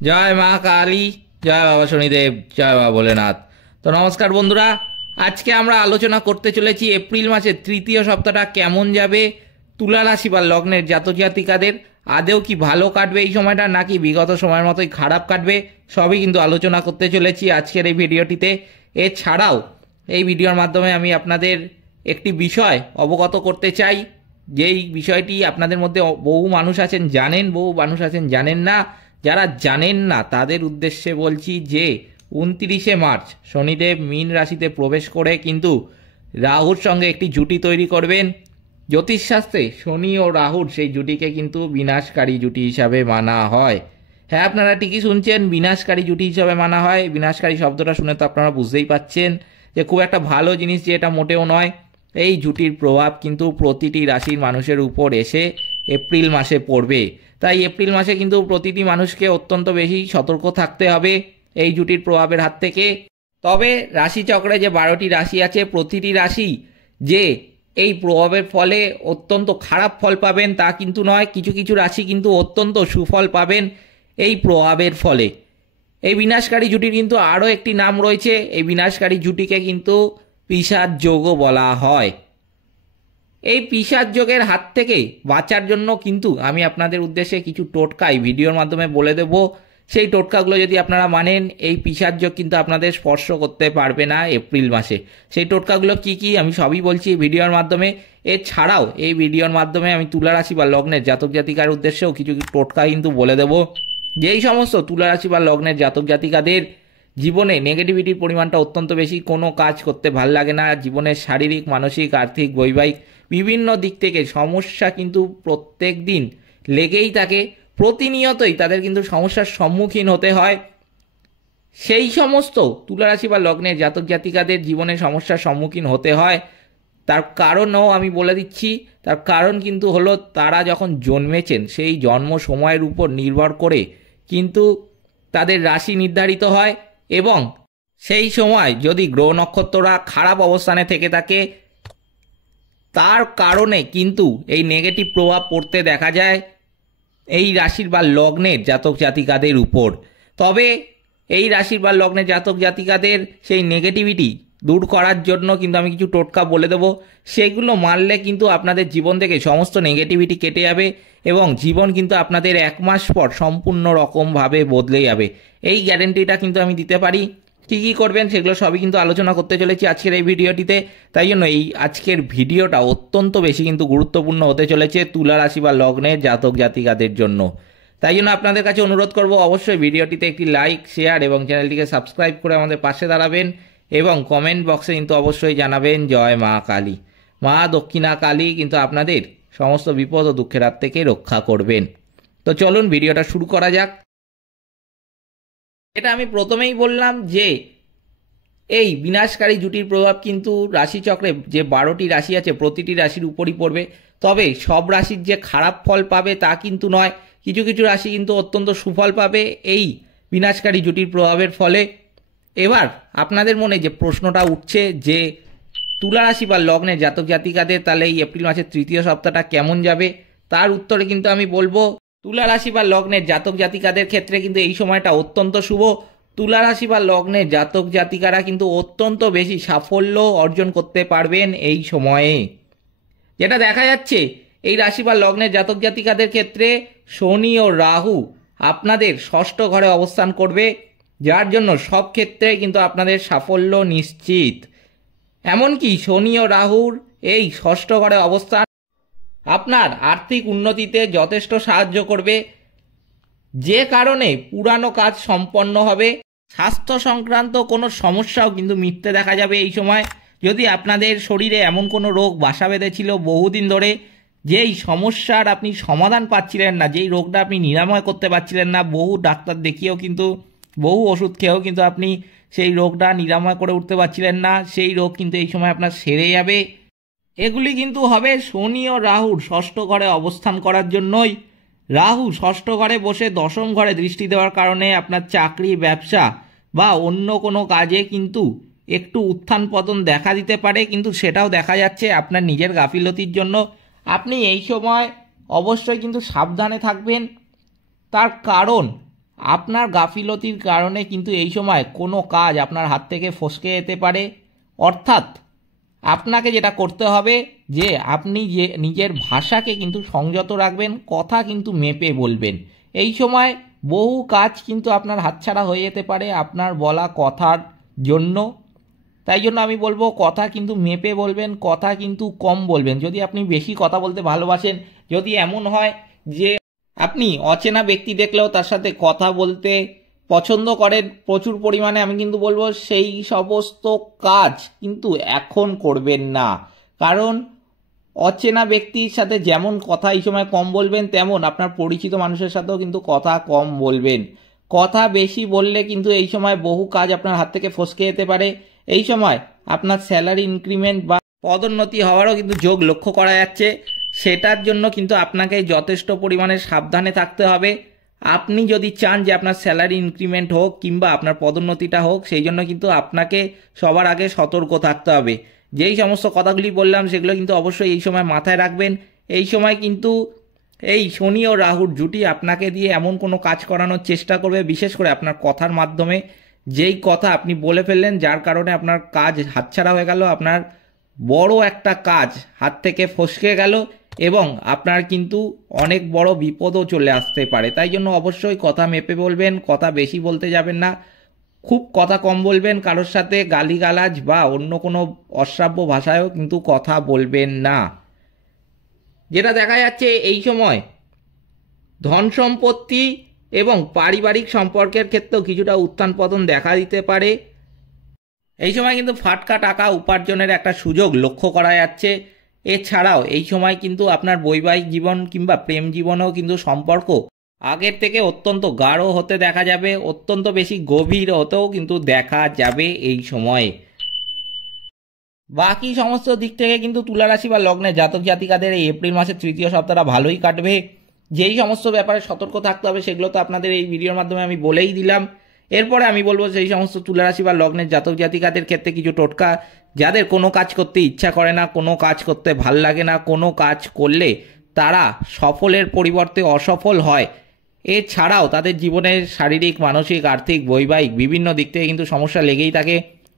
জয় মা কালী, জয় বাবা শনিদেব, জয় বাবা ভোলেনাথ। তো নমস্কার বন্ধুরা, আজকে আমরা আলোচনা করতে চলেছি এপ্রিল মাসের তৃতীয় সপ্তাহটা কেমন যাবে তুলা রাশি বা লগ্নের জাতক জাতিকাদের। আদেও কি ভালো কাটবে এই সময়টা, নাকি বিগত সময়ের মতোই খারাপ কাটবে, সবই কিন্তু আলোচনা করতে চলেছি আজকের এই ভিডিওটিতে। এছাড়াও এই ভিডিওর মাধ্যমে আমি আপনাদের একটি বিষয় অবগত করতে চাই, যেই বিষয়টি আপনাদের মধ্যে বহু মানুষ আছেন জানেন, বহু মানুষ আছেন জানেন না। যারা জানেন না তাদের উদ্দেশ্যে বলছি যে 29শে মার্চ শনিদেব মীন রাশিতে প্রবেশ করে কিন্তু রাহুর সঙ্গে একটি জুটি তৈরি করবেন। জ্যোতিষশাস্ত্রে শনি ও রাহুর সেই জুটিকে কিন্তু বিনাশকারী জুটি হিসাবে মানা হয়। হ্যাঁ, আপনারা ঠিকই শুনছেন, বিনাশকারী জুটি হিসাবে মানা হয়। বিনাশকারী শব্দটা শুনে তো আপনারা বুঝতেই পাচ্ছেন যে খুব একটা ভালো জিনিস যে এটা মোটেও নয়। এই জুটির প্রভাব কিন্তু প্রতিটি রাশির মানুষের উপর এসে এপ্রিল মাসে পড়বে। তাই এপ্রিল মাসে কিন্তু প্রতিটি মানুষকে অত্যন্ত বেশি সতর্ক থাকতে হবে এই জুটির প্রভাবের হাত থেকে। তবে রাশিচক্রে যে 12টি রাশি আছে, প্রতিটি রাশি যে এই প্রভাবের ফলে অত্যন্ত খারাপ ফল পাবেন তা কিন্তু নয়। কিছু কিছু রাশি কিন্তু অত্যন্ত সুফল পাবেন এই প্রভাবের ফলে। এই বিনাশকারী জুটির কিন্তু আরও একটি নাম রয়েছে। এই বিনাশকারী জুটিকে কিন্তু পিশাচ যোগও বলা হয়। এই পিশাচ যোগের হাত থেকে বাঁচার জন্য কিন্তু আমি আপনাদের উদ্দেশ্যে কিছু টোটকা এই ভিডিওর মাধ্যমে বলে দেব। সেই টোটকাগুলো যদি আপনারা মানেন, এই পিশাচ যোগ কিন্তু আপনাদের স্পর্শ করতে পারবে না এপ্রিল মাসে। সেই টোটকাগুলো কি কি আমি সবই বলছি এই ভিডিওর মাধ্যমে। এছাড়াও এই ভিডিওর মাধ্যমে আমি তুলা রাশি বা লগ্নের জাতক জাতিকার উদ্দেশ্যেও কিছু কিছু টোটকা কিন্তু বলে দেব, যেই সমস্ত তুলা রাশি বা লগ্নের জাতক জাতিকাদের জীবনে নেগেটিভিটির পরিমাণটা অত্যন্ত বেশি, কোনো কাজ করতে ভাল লাগে না, জীবনের শারীরিক, মানসিক, আর্থিক, বৈবাহিক বিভিন্ন দিক থেকে সমস্যা কিন্তু প্রত্যেক দিন লেগেই থাকে, প্রতিনিয়তই তাদের কিন্তু সমস্যার সম্মুখীন হতে হয়। সেই সমস্ত তুলারাশি বা লগ্নের জাতক জাতিকাদের জীবনে সমস্যার সম্মুখীন হতে হয়, তার কারণও আমি বলে দিচ্ছি। তার কারণ কিন্তু হলো তারা যখন জন্মেছেন সেই জন্ম সময়ের উপর নির্ভর করে কিন্তু তাদের রাশি নির্ধারিত হয়, এবং সেই সময় যদি গ্রহ নক্ষত্ররা খারাপ অবস্থানে থেকে থাকে তার কারণে কিন্তু এই নেগেটিভ প্রভাব পড়তে দেখা যায় এই রাশির বা লগ্নের জাতক জাতিকাদের উপর। তবে এই রাশির বা লগ্নের জাতক জাতিকাদের সেই নেগেটিভিটি দূর করার জন্য কিন্তু আমি কিছু টোটকা বলে দেবো। সেগুলো মানলে কিন্তু আপনাদের জীবন থেকে সমস্ত নেগেটিভিটি কেটে যাবে এবং জীবন কিন্তু আপনাদের 1 মাস পর সম্পূর্ণ রকমভাবে বদলে যাবে। এই গ্যারেন্টিটা কিন্তু আমি দিতে পারি। কী কী করবেন সেগুলো সবই কিন্তু আলোচনা করতে চলেছি আজকের এই ভিডিওটিতে। তাই জন্য এই আজকের ভিডিওটা অত্যন্ত বেশি কিন্তু গুরুত্বপূর্ণ হতে চলেছে তুলা রাশি বা লগ্নের জাতক জাতিকাদের জন্য। তাই জন্য আপনাদের কাছে অনুরোধ করব, অবশ্যই ভিডিওটিতে একটি লাইক, শেয়ার এবং চ্যানেলটিকে সাবস্ক্রাইব করে আমাদের পাশে দাঁড়াবেন এবং কমেন্ট বক্সে কিন্তু অবশ্যই জানাবেন জয় মা কালী। মা দক্ষিণা কালী কিন্তু আপনাদের সমস্ত বিপদ ও দুঃখের হাত থেকে রক্ষা করবেন। তো চলুন ভিডিওটা শুরু করা যাক। এটা আমি প্রথমেই বললাম যে এই বিনাশকারী জুটির প্রভাব কিন্তু রাশিচক্রে যে 12টি রাশি আছে প্রতিটি রাশির উপরই পড়বে। তবে সব রাশির যে খারাপ ফল পাবে তা কিন্তু নয়, কিছু কিছু রাশি কিন্তু অত্যন্ত সুফল পাবে এই বিনাশকারী জুটির প্রভাবের ফলে। এবার আপনাদের মনে যে প্রশ্নটা উঠছে যে তুলা রাশি বা লগ্নের জাতক জাতিকাদের তাহলে এই এপ্রিল মাসের তৃতীয় সপ্তাহটা কেমন যাবে, তার উত্তরে কিন্তু আমি বলবো তুলা রাশি বা লগ্নের জাতক জাতিকাদের ক্ষেত্রে কিন্তু এই সময়টা অত্যন্ত শুভ। তুলা রাশি বা লগ্নের জাতক জাতিকারা কিন্তু অত্যন্ত বেশি সাফল্য অর্জন করতে পারবেন এই সময়ে। যেটা দেখা যাচ্ছে এই রাশি বা লগ্নের জাতক জাতিকাদের ক্ষেত্রে শনি ও রাহু আপনাদের ষষ্ঠ ঘরে অবস্থান করবে, যার জন্য সব ক্ষেত্রে কিন্তু আপনাদের সাফল্য নিশ্চিত। এমনকি শনি ও রাহুর এই ষষ্ঠ ঘরে অবস্থান আপনার আর্থিক উন্নতিতে যথেষ্ট সাহায্য করবে, যে কারণে পুরানো কাজ সম্পন্ন হবে। স্বাস্থ্য সংক্রান্ত কোনো সমস্যাও কিন্তু মিটতে দেখা যাবে এই সময়। যদি আপনাদের শরীরে এমন কোনো রোগ বাসা বেঁধেছিল বহুদিন ধরে, যেই সমস্যার আপনি সমাধান পাচ্ছিলেন না, যেই রোগটা আপনি নিরাময় করতে পারছিলেন না, বহু ডাক্তার দেখিয়েও কিন্তু, বহু ওষুধ খেয়েও কিন্তু আপনি সেই রোগটা নিরাময় করে উঠতে পারছিলেন না, সেই রোগ কিন্তু এই সময় আপনার সেরে যাবে। এগুলি কিন্তু হবে শনি ও রাহুর ষষ্ঠ ঘরে অবস্থান করার জন্যই। রাহু ষষ্ঠ ঘরে বসে দশম ঘরে দৃষ্টি দেওয়ার কারণে আপনার চাকরি, ব্যবসা বা অন্য কোনো কাজে কিন্তু একটু উত্থান পতন দেখা দিতে পারে, কিন্তু সেটাও দেখা যাচ্ছে আপনার নিজের গাফিলতির জন্য। আপনি এই সময় অবশ্যই কিন্তু সাবধানে থাকবেন, তার কারণ আপনার গাফিলতির কারণে কিন্তু এই সময় কোনো কাজ আপনার হাত থেকে ফসকে যেতে পারে। অর্থাৎ আপনাকে যেটা করতে হবে যে আপনি যে নিজের ভাষাকে কিন্তু সংযত রাখবেন, কথা কিন্তু মেপে বলবেন। এই সময় বহু কাজ কিন্তু আপনার হাতছাড়া হয়ে যেতে পারে আপনার বলা কথার জন্য। তাই জন্য আমি বলবো কথা কিন্তু মেপে বলবেন, কথা কিন্তু কম বলবেন। যদি আপনি বেশি কথা বলতে ভালোবাসেন, যদি এমন হয় যে আপনি অচেনা ব্যক্তি দেখলেও তার সাথে কথা বলতে পছন্দ করেন প্রচুর পরিমাণে, আমি কিন্তু বলবো সেই সমস্ত কাজ কিন্তু এখন করবেন না। কারণ অচেনা ব্যক্তির সাথে যেমন কথা এই সময় কম বলবেন, তেমন আপনার পরিচিত মানুষের সাথেও কিন্তু কথা কম বলবেন। কথা বেশি বললে কিন্তু এই সময় বহু কাজ আপনার হাত থেকে ফসকে যেতে পারে। এই সময় আপনার স্যালারি ইনক্রিমেন্ট বা পদোন্নতি হওয়ারও কিন্তু যোগ লক্ষ্য করা যাচ্ছে। সেটার জন্য কিন্তু আপনাকে যথেষ্ট পরিমাণে সাবধানে থাকতে হবে। আপনি যদি চান যে আপনার স্যালারি ইনক্রিমেন্ট হোক কিংবা আপনার পদোন্নতিটা হোক, সেই জন্য কিন্তু আপনাকে সবার আগে সতর্ক থাকতে হবে। যেই সমস্ত কথাগুলি বললাম সেগুলো কিন্তু অবশ্যই এই সময় মাথায় রাখবেন। এই সময় কিন্তু এই শনি ও রাহুর জুটি আপনাকে দিয়ে এমন কোনো কাজ করানোর চেষ্টা করবে, বিশেষ করে আপনার কথার মাধ্যমে। যেই কথা আপনি বলে ফেললেন যার কারণে আপনার কাজ হাতছাড়া হয়ে গেল, আপনার বড় একটা কাজ হাত থেকে ফসকে গেল এবং আপনার কিন্তু অনেক বড় বিপদও চলে আসতে পারে। তাই জন্য অবশ্যই কথা মেপে বলবেন, কথা বেশি বলতে যাবেন না, খুব কথা কম বলবেন। কারোর সাথে গালিগালাজ বা অন্য কোনো অশ্রাব্য ভাষায়ও কিন্তু কথা বলবেন না। যেটা দেখা যাচ্ছে এই সময় ধন সম্পত্তি এবং পারিবারিক সম্পর্কের ক্ষেত্রেও কিছুটা উত্থান পতন দেখা দিতে পারে। এই সময় কিন্তু ফাটকা টাকা উপার্জনের একটা সুযোগ লক্ষ্য করা যাচ্ছে। এছাড়াও এই সময় কিন্তু আপনার বৈবাহিক জীবন কিংবা প্রেম জীবনেও কিন্তু সম্পর্ক আগের থেকে অত্যন্ত গাঢ় হতে দেখা যাবে, অত্যন্ত বেশি গভীর হতেও কিন্তু দেখা যাবে এই সময়ে। বাকি সমস্ত দিক থেকে কিন্তু তুলা রাশি বা লগ্নের জাতক জাতিকাদের এই এপ্রিল মাসের তৃতীয় সপ্তাহটা ভালোই কাটবে। যেই সমস্ত ব্যাপারে সতর্ক থাকতে হবে সেগুলো তো আপনাদের এই ভিডিওর মাধ্যমে আমি বলেই দিলাম। এরপরে আমি বলবো সেই সমস্ত তুলা রাশি বা লগ্নের জাতক জাতিকাদের ক্ষেত্রে কিছু টোটকা। যাদের কোনো কাজ করতে ইচ্ছা করে না, কোনো কাজ করতে ভাল লাগে না, কোনো কাজ করলে তারা সফলের পরিবর্তে অসফল হয়, এছাড়াও তাদের জীবনের শারীরিক, মানসিক, আর্থিক, বৈবাহিক বিভিন্ন দিক থেকে কিন্তু সমস্যা লেগেই থাকে।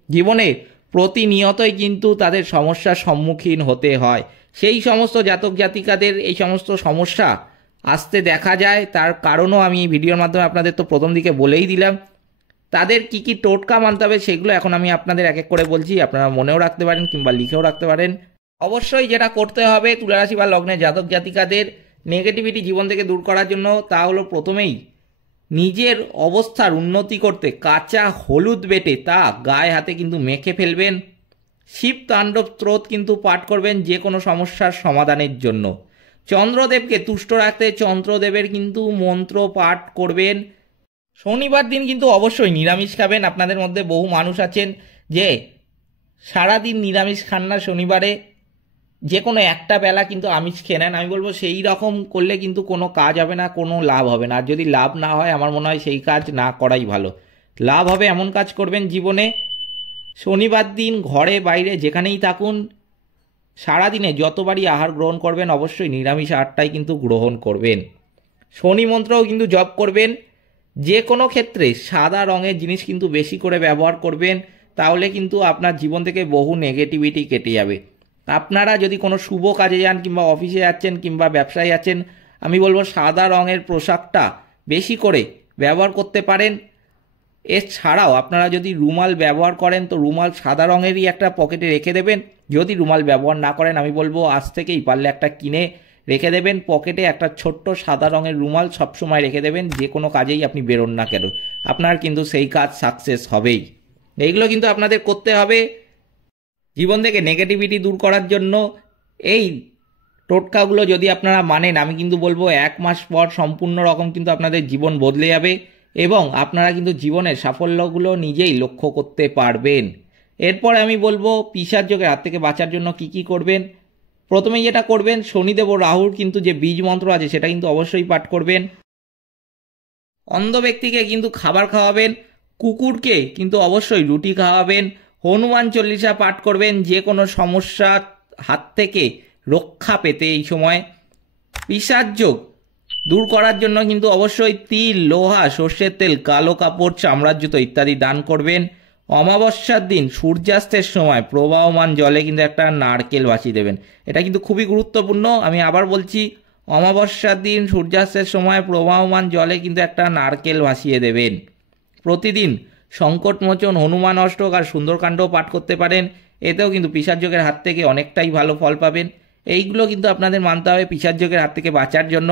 জীবনে প্রতিনিয়তই কিন্তু তাদের সমস্যার সম্মুখীন হতে হয়। সেই সমস্ত জাতক জাতিকাদের এই সমস্ত সমস্যা আসতে দেখা যায়, তার কারণও আমি এই ভিডিওর মাধ্যমে আপনাদের তো প্রথম দিকে বলেই দিলাম। তাদের কি কি টোটকা মানতে হবে সেগুলো এখন আমি আপনাদের এক এক করে বলছি, আপনারা মনেও রাখতে পারেন কিংবা লিখেও রাখতে পারেন। অবশ্যই যেটা করতে হবে তুলারাশি বা লগ্নের জাতক জাতিকাদের নেগেটিভিটি জীবন থেকে দূর করার জন্য, তা হলো প্রথমেই নিজের অবস্থার উন্নতি করতে কাঁচা হলুদ বেটে তা গায়ে হাতে কিন্তু মেখে ফেলবেন। শিব তাণ্ডব স্তোত্র কিন্তু পাঠ করবেন যে কোনো সমস্যার সমাধানের জন্য। চন্দ্রদেবকে তুষ্ট রাখতে চন্দ্রদেবের কিন্তু মন্ত্র পাঠ করবেন। শনিবার দিন কিন্তু অবশ্যই নিরামিষ খাবেন। আপনাদের মধ্যে বহু মানুষ আছেন যে সারাদিন নিরামিষ খান না, শনিবারে যে কোনো একটা বেলা কিন্তু আমিষ খেয়ে নেন। আমি বলবো সেই রকম করলে কিন্তু কোনো কাজ হবে না, কোনো লাভ হবে না। আর যদি লাভ না হয় আমার মনে হয় সেই কাজ না করাই ভালো। লাভ হবে এমন কাজ করবেন জীবনে। শনিবার দিন ঘরে বাইরে যেখানেই থাকুন, সারাদিনে যতবারই আহার গ্রহণ করবেন অবশ্যই নিরামিষ আহারটাই কিন্তু গ্রহণ করবেন। শনি মন্ত্রও কিন্তু জপ করবেন। যে কোনো ক্ষেত্রে সাদা রঙের জিনিস কিন্তু বেশি করে ব্যবহার করবেন, তাহলে কিন্তু আপনার জীবন থেকে বহু নেগেটিভিটি কেটে যাবে। আপনারা যদি কোনো শুভ কাজে যান কিংবা অফিসে যাচ্ছেন কিংবা ব্যবসায় যাচ্ছেন, আমি বলবো সাদা রঙের পোশাকটা বেশি করে ব্যবহার করতে পারেন। এছাড়াও আপনারা যদি রুমাল ব্যবহার করেন তো রুমাল সাদা রঙেরই একটা পকেটে রেখে দেবেন। যদি রুমাল ব্যবহার না করেন আমি বলবো আজ থেকেই পারলে একটা কিনে রেখে দেবেন। পকেটে একটা ছোট্ট সাদা রঙের রুমাল সবসময় রেখে দেবেন, যে কোনো কাজেই আপনি বেরোন না কেন, আপনার কিন্তু সেই কাজ সাকসেস হবেই। এইগুলো কিন্তু আপনাদের করতে হবে জীবন থেকে নেগেটিভিটি দূর করার জন্য। এই টোটকাগুলো যদি আপনারা মানেন, আমি কিন্তু বলবো 1 মাস পর সম্পূর্ণ রকম কিন্তু আপনাদের জীবন বদলে যাবে এবং আপনারা কিন্তু জীবনের সাফল্যগুলো নিজেই লক্ষ্য করতে পারবেন। এরপর আমি বলবো পিশাচ যোগের হাত থেকে বাঁচার জন্য কি কি করবেন। প্রথমেই যেটা করবেন, শনিদেব ও রাহুর কিন্তু যে বীজ মন্ত্র আছে সেটা কিন্তু অবশ্যই পাঠ করবেন। অন্ধ ব্যক্তিকে কিন্তু খাবার খাওয়াবেন, কুকুরকে কিন্তু অবশ্যই রুটি খাওয়াবেন, হনুমান চল্লিশা পাঠ করবেন যে কোনো সমস্যা হাত থেকে রক্ষা পেতে। এই সময় পিশাচ যোগ দূর করার জন্য কিন্তু অবশ্যই তিল, লোহা, সর্ষের তেল, কালো কাপড়, চামড়ার জুতো ইত্যাদি দান করবেন। অমাবস্যার দিন সূর্যাস্তের সময় প্রবাহমান জলে কিন্তু একটা নারকেল ভাসিয়ে দেবেন। এটা কিন্তু খুবই গুরুত্বপূর্ণ। আমি আবার বলছি, অমাবস্যার দিন সূর্যাস্তের সময় প্রবাহমান জলে কিন্তু একটা নারকেল ভাসিয়ে দেবেন। প্রতিদিন সংকটমোচন, হনুমান অষ্টক আর সুন্দরকাণ্ডও পাঠ করতে পারেন। এতেও কিন্তু পিশাচযোগের হাত থেকে অনেকটাই ভালো ফল পাবেন। এইগুলো কিন্তু আপনাদের মানতে হবে পিশাচযোগের হাত থেকে বাঁচার জন্য।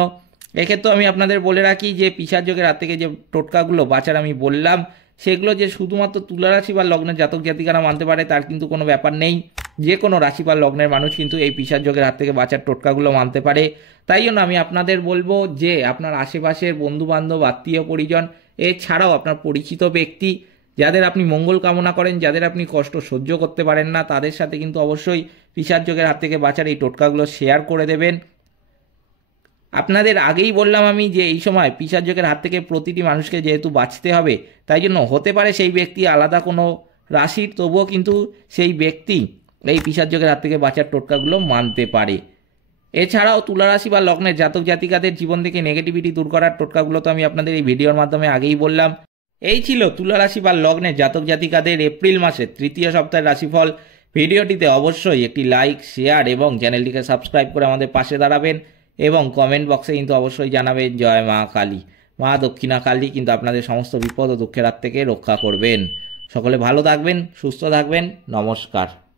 এক্ষেত্রে আমি আপনাদের বলে রাখি যে পিশাচযোগের হাত থেকে যে টোটকাগুলো বাঁচার আমি বললাম, সেগুলো যে শুধুমাত্র তুলা রাশি বা লগ্নের জাতক জাতিকারা মানতে পারে তার কিন্তু কোনো ব্যাপার নেই। যে কোনো রাশি বা লগ্নের মানুষ কিন্তু এই পিশাচযোগের হাত থেকে বাঁচার টোটকাগুলো মানতে পারে। তাই জন্য আমি আপনাদের বলবো যে আপনার আশেপাশের বন্ধুবান্ধব, আত্মীয় পরিজন, এছাড়াও আপনার পরিচিত ব্যক্তি যাদের আপনি মঙ্গল কামনা করেন, যাদের আপনি কষ্ট সহ্য করতে পারেন না, তাদের সাথে কিন্তু অবশ্যই পিশাচযোগের হাত থেকে বাঁচার এই টোটকাগুলো শেয়ার করে দেবেন। আপনাদের আগেই বললাম আমি যে এই সময় পিশাচযোগের হাত থেকে প্রতিটি মানুষকে যেহেতু বাঁচতে হবে, তাই জন্য হতে পারে সেই ব্যক্তি আলাদা কোনো রাশির, তবুও কিন্তু সেই ব্যক্তি এই পিশাচযোগের হাত থেকে বাঁচার টোটকাগুলো মানতে পারে। এছাড়াও তুলা রাশি বা লগ্নের জাতক জাতিকাদের জীবন থেকে নেগেটিভিটি দূর করার টোটকাগুলো তো আমি আপনাদের এই ভিডিওর মাধ্যমে আগেই বললাম। এই ছিল তুলা রাশি বা লগ্নের জাতক জাতিকাদের এপ্রিল মাসের তৃতীয় সপ্তাহের রাশিফল। ভিডিওটিতে অবশ্যই একটি লাইক, শেয়ার এবং চ্যানেলটিকে সাবস্ক্রাইব করে আমাদের পাশে দাঁড়াবেন এবং কমেন্ট বক্সে কিন্তু অবশ্যই জানাবেন জয় মা কালী। মা দক্ষিণা কালী কিন্তু আপনাদের সমস্ত বিপদ ও দুঃখের হাত থেকে রক্ষা করবেন। সকলে ভালো থাকবেন, সুস্থ থাকবেন। নমস্কার।